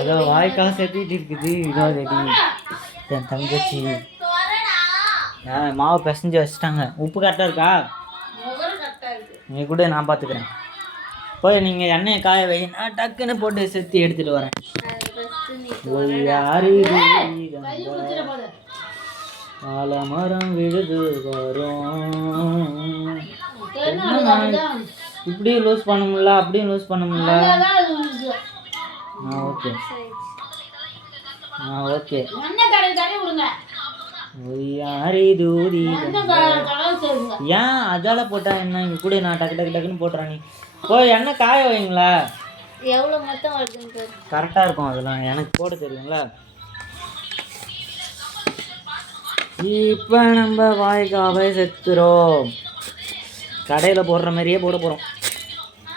ஏதோ வாய்க்காக செத்திட்டு இருக்குது. இதோ ரெடி என் தங்கச்சி மாவு பிசைஞ்சு வச்சுட்டாங்க. உப்பு கரெக்டாக இருக்கா? நீ கூட நான் பார்த்துக்கிறேன். போய் நீங்கள் எண்ணெயை காய வை, நான் டக்குன்னு போட்டு செத்தி எடுத்துகிட்டு வரேன். ஆலமரம் விழுது வரும். இப்படியும் லூஸ் பண்ண முடியல, அப்படியும் லூஸ் பண்ண முடியல. Okay okay. ஏன் அதால போட்டா என்ன? இங்க கூட நான் டக்கு டக்கு டக்குன்னு போட்டுறேன். நீ போய் எண்ணெய் காய வைங்களா? எவ்வளோ மொத்தம் வருதுன்னு கரெக்டாக இருக்கும். அதெல்லாம் எனக்கு போட தெரியுங்களா? இப்போ நம்ம வாய்க்காவை செத்துறோம். கடையில் போடுற மாதிரியே போட போகிறோம்.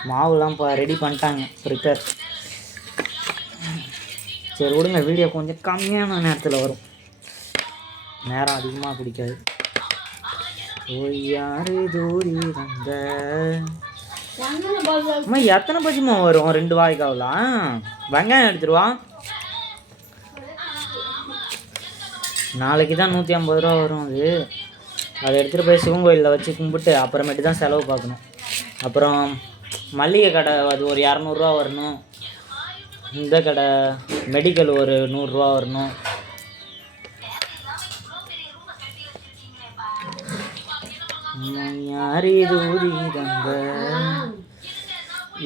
மாவுலாம் இப்போ ரெடி பண்ணிட்டாங்க, ப்ரிப்பேர். சரி விடுங்க, வீடியோ கொஞ்சம் கம்மியான நேரத்தில் வரும், நேரம் அதிகமாக பிடிக்காது. யாரு தூரி வந்த அம்மா எத்தனை பஜ்ஜிமா வரும்? 2 வாய்க்காவலாம். வெங்காயம் எடுத்துருவான். நாளைக்கு தான் 150 ரூபா வரும். அதை எடுத்துகிட்டு போய் சிவன் கோயிலில் வச்சு கும்பிட்டு அப்புறமேட்டு தான் செலவு பார்க்கணும். அப்புறம் மளிகை கடை அது ஒரு 200 ரூபா வரணும். இந்த கடை மெடிக்கல் ஒரு 100 ரூபா வரணும். யாரு தூரி தந்த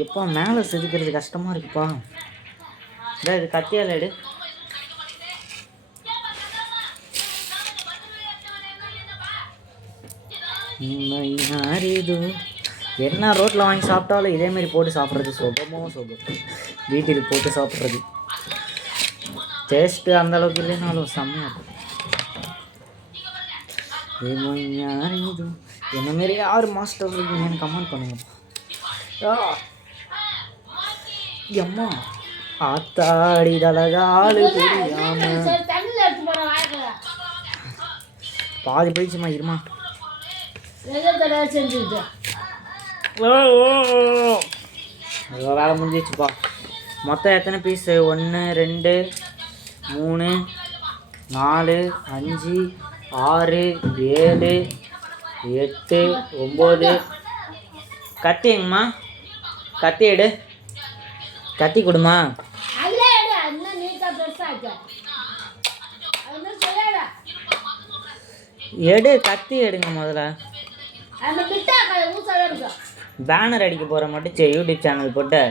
எப்பா மேலே செதுக்கிறது கஷ்டமாக இருக்குப்பா. இது கத்தியால் எடு. என்ன ரோட்டில் வாங்கி சாப்பிட்டாலும் இதேமாரி போட்டு சாப்பிட்றது சுகமோ சுகம். வீட்டுக்கு போட்டு சாப்பிட்றது டேஸ்ட்டு அந்தளவுக்கு இல்லைனாலும் செம்மையாக இருக்கும். என்னமாரி யார் மாஸ்டர் இருக்கீங்கன்னு கமெண்ட் பண்ணுங்கப்பா. அம்மா ஆத்தாடி தலகாலு புரியாம பாதி போயிடுச்சுமா. இருமா வேலை முடிஞ்சிச்சுப்பா. மொத்தம் எத்தனை பீஸு? 1 2 3 4 5 6 7 8 9. கத்தி எங்கம்மா? கத்தி எடு. கத்தி கொடுமா. எடு, கத்தி எடுங்க முதல்ல. பேனர் அடிக்க போகிற மட்டும் யூடியூப் சேனல் போட்டு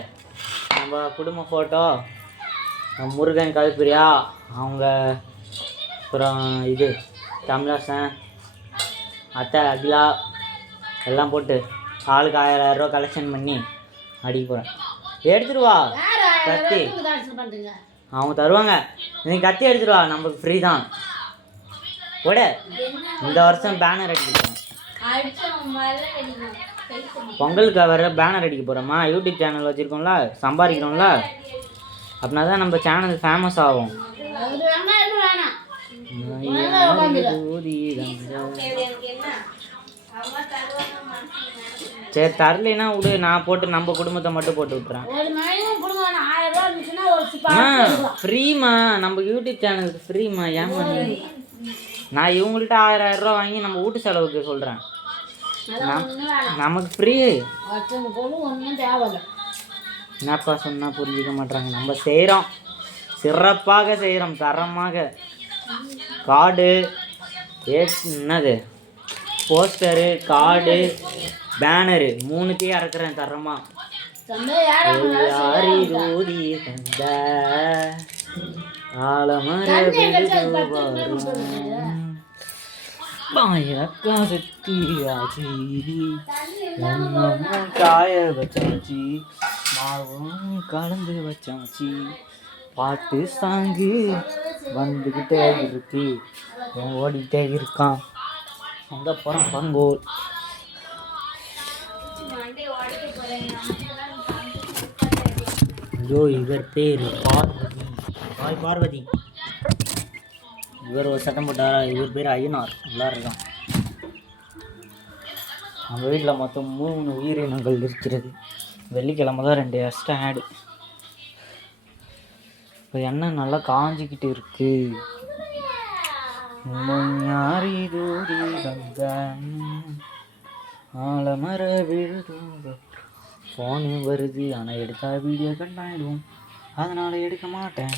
நம்ம குடும்ப ஃபோட்டோ, முருகன் கல்பிரியா அவங்க, அப்புறம் இது தமிழாசன், அத்தை அகிலா எல்லாம் போட்டு ஆளுக்கு 1000 ரூபா கலெக்ஷன் பண்ணி அடிக்க போகிறேன். எடுத்துருவா கத்தி, அவங்க தருவாங்க. நீ கத்தி எடுத்துருவா, நம்மளுக்கு ஃப்ரீ தான். போட இந்த வருஷம் பேனர் அடிக்க போகிறேன். பொங்கலுக்கு வர பேனர் அடிக்க போகிறோமா? யூடியூப் சேனல் வச்சுருக்கோம்ல, சம்பாதிக்கிறோம்ல, அப்படின்னா தான் நம்ம சேனல் ஃபேமஸ் ஆகும். சரி தரலைன்னா விடு, நான் போட்டு நம்ம குடும்பத்தை மட்டும் போட்டு விட்டுறேன். ஃப்ரீமா, நம்ம யூடியூப் சேனலுக்கு ஃப்ரீமா. ஏமா நான் இவங்கள்ட்ட 1000 ரூபா வாங்கி நம்ம வீட்டு செலவுக்கு சொல்கிறேன். நமக்கு ஃப்ரீ. என்னப்பா சொன்னால் புரிஞ்சிக்க மாட்டாங்க. நம்ம செய்கிறோம், சிறப்பாக செய்கிறோம், தரமாக. கார்டு என்னது, போஸ்டரு, கார்டு, பேனரு 3த்தையும் இறக்குறேன் தரமா. காய வச்சாச்சி, மாவும் கலந்து வச்சாச்சி, பாட்டு சாங்கு வந்துக்கிட்டே இருக்கு, ஓடிக்கிட்டே இருக்கான். அந்த புறம் பங்கோல் ஐயோ, இவர் பேர் பார்வதி. பார்வதி. இவர் ஒரு சட்டம் போட்டாரா? இவர் பேர் ஐயனார். நல்லா இருக்கான். நம்ம வீட்டில் மொத்தம் 3 உயிரினங்கள் இருக்கிறது. வெள்ளிக்கிழமை தான் 2 எக்ஸ்ட்ரா ஆடு. இப்போ எண்ணெய் நல்லா காஞ்சிக்கிட்டு இருக்கு. யாரி தூரி ஆலமர விழுது ஃபோனு வருது, ஆனால் எடுத்தா வீடியோ கட் ஆகிடும், அதனால் எடுக்க மாட்டேன்.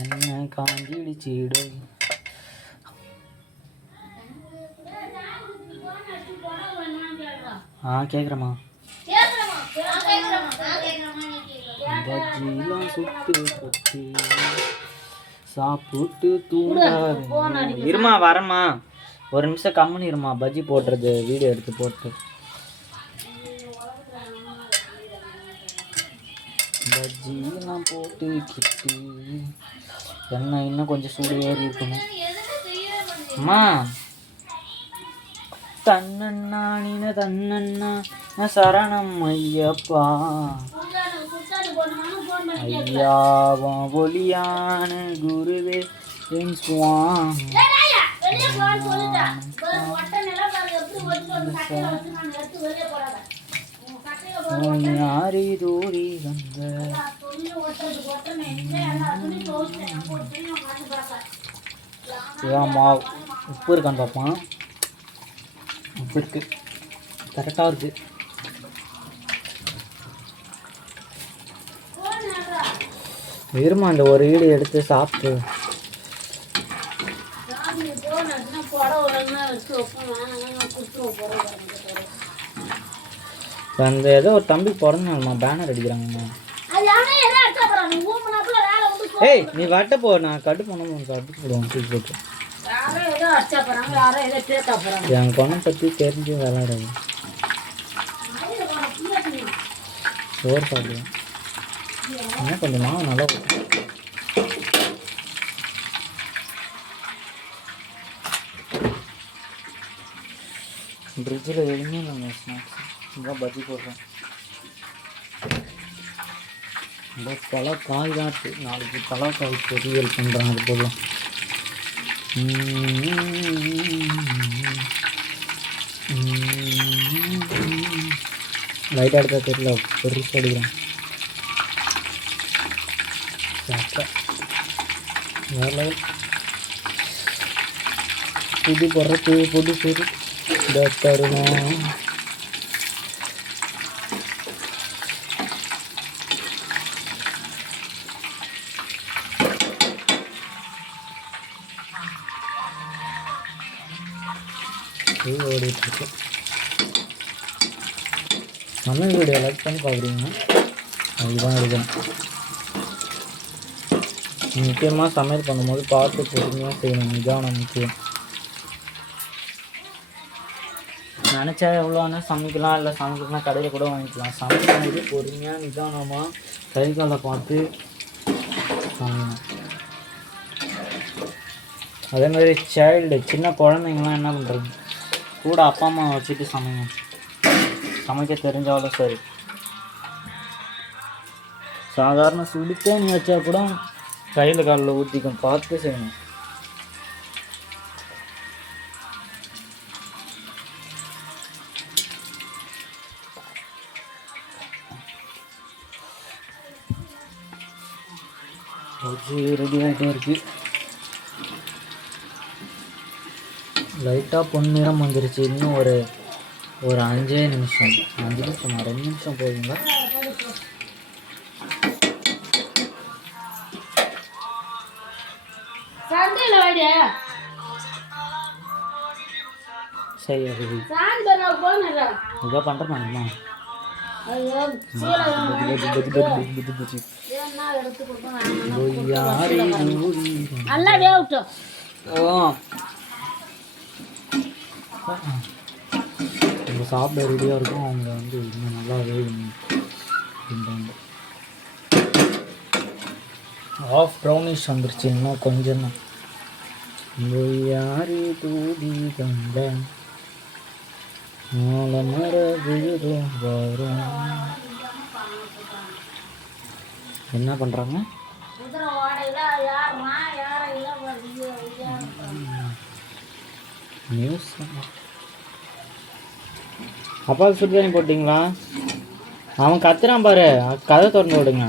என்ன காஞ்சிடுச்சிடு. கேட்குறேம்மா. பஜ்ஜிலாம் சுட்டு சுட்டு சாப்பிட்டு தூங்காது. இருமா வரம்மா, ஒரு நிமிஷம் கம்முன்னு இருமா. பஜ்ஜி போட்டுறது வீடியோ எடுத்து போட்டு. பஜ்ஜிலாம் போட்டு கிட்டு என்ன இன்னும் கொஞ்சம் சூடு ஏறி இருக்கணும். அம்மா தன்னண்ணா நீன தன்னண்ணா சரணம் ஐயப்பா ஐயாவா ஒளியான குருவே என் சுவாமி. யாரி தூரி வந்த மாவு உப்பு இருக்கான்னு பார்ப்பான். உப்பு இருக்கு, கரெக்டாக இருக்கு. இருமா இந்த ஒரு வீடு எடுத்து சாப்பிட்டு அந்த ஏதோ ஒரு தம்பி பிறந்தாங்கம்மா, பேனர் அடிக்கிறாங்கம்மா. ஏய் நீ வட்ட போ, நான் கட்டு பண்ண கட்டு போடுவோம் தூக்கி போட்டு. என் குணம் பற்றி தெரிஞ்சு விளையாடாது. சோறு சாப்பிடுவேன். இன்னும் கொஞ்சம் மாவு நல்லா ஃப்ரிட்ஜில் எதுவுமே நம்ம ஸ்நாக்ஸ் இங்கே பஜ்ஜி போடுறோம். இந்த தலைக்காய் தான் இருக்குது. நாளைக்கு தலைக்காய் பொரியல் பண்ணுறேன். அது போடலாம். லைட்டாக எடுத்தா தெரியல, பெருசாக அடிக்கிறேன். வேறு புது போடுறது புது சரி தருணம். ஓடிட்டுருக்கு. சமையல் வீடியோ லைக் பண்ணி பார்க்குறீங்கன்னா அதுதான் எடுக்கணும். முக்கியமாக சமையல் பண்ணும்போது பார்த்து பொறுமையாக செய்யணும். நிதானம் முக்கியம். நினச்சா எவ்வளோ வேணால் சமைக்கலாம், இல்லை சமைக்கலாம் கடையில் கூட வாங்கிக்கலாம். சமைக்கும்போது பொறுமையாக நிதானமாக கை காலை பார்த்து சமைக்கணும். அதே மாதிரி சைல்டு சின்ன குழந்தைங்களாம் என்ன பண்ணுறது, கூட அப்பா அம்மா வச்சுட்டு சமைக்க தெரிஞ்சாலும் சரி. சாதாரண சுடுத்தே நீ வச்சா கூட கையில் காலில் ஊற்றிக்கும், பார்த்து செய்யணும். ரெடி ஆகிட்டே இருக்கு. லைட்டாக பொன்னிறம் வந்துருச்சு. இன்னும் ஒரு 5 நிமிஷம் 2 நிமிஷம் போதுங்களா? சரி இதாக பண்ணுறேன். நம்ம சாப்பிட ரெடியாக இருக்கும். அவங்க வந்து இன்னும் நல்லா வேகணும் அப்படின்றாங்க. ஆஃப் ப்ரௌனிஷ் வந்துருச்சு. இன்னும் கொஞ்சம் தான். யாரி தூதி கண்ட மர விழுதும் வரும். என்ன பண்ணுறாங்க? நியூஸ் அப்பா சுடுதண்ணி போட்டிங்களா? அவன் கத்துறான் பாரு, கதை திறந்து விடுங்க.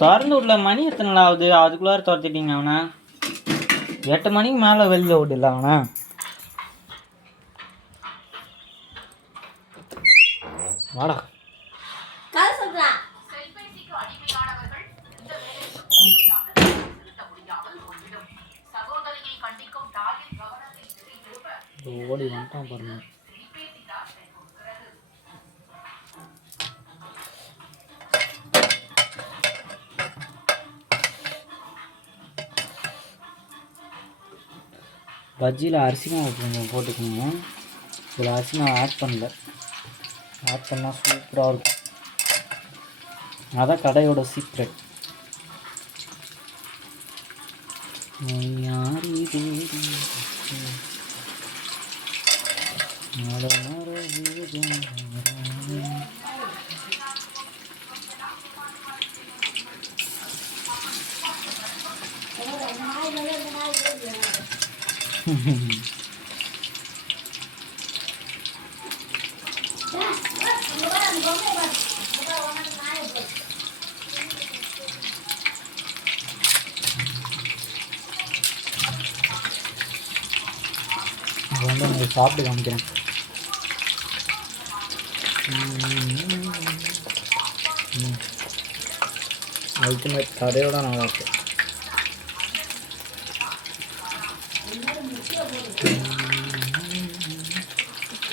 திறந்து விடல. மணி எத்தனை நாள் ஆகுது? அதுக்குள்ளார துரத்திட்டீங்க அவனை. 8 மணிக்கு மேலே வெளியில் விடல அவனை. வாடா. ஓடி வந்துட்டான் பாருங்க. பஜ்ஜியில் அரிசி மாவு கொஞ்சம் போட்டுக்கணும். இதில் அரிசி மாவு ஆட் பண்ணல. ஆட் பண்ணால் சூப்பராக இருக்கும். அதான் கடையோட சீக்ரெட். வந்து சாப்பிட்டு காமிக்கிறேன். அல்டிமேட் கடையோட நல்லா இருக்கு.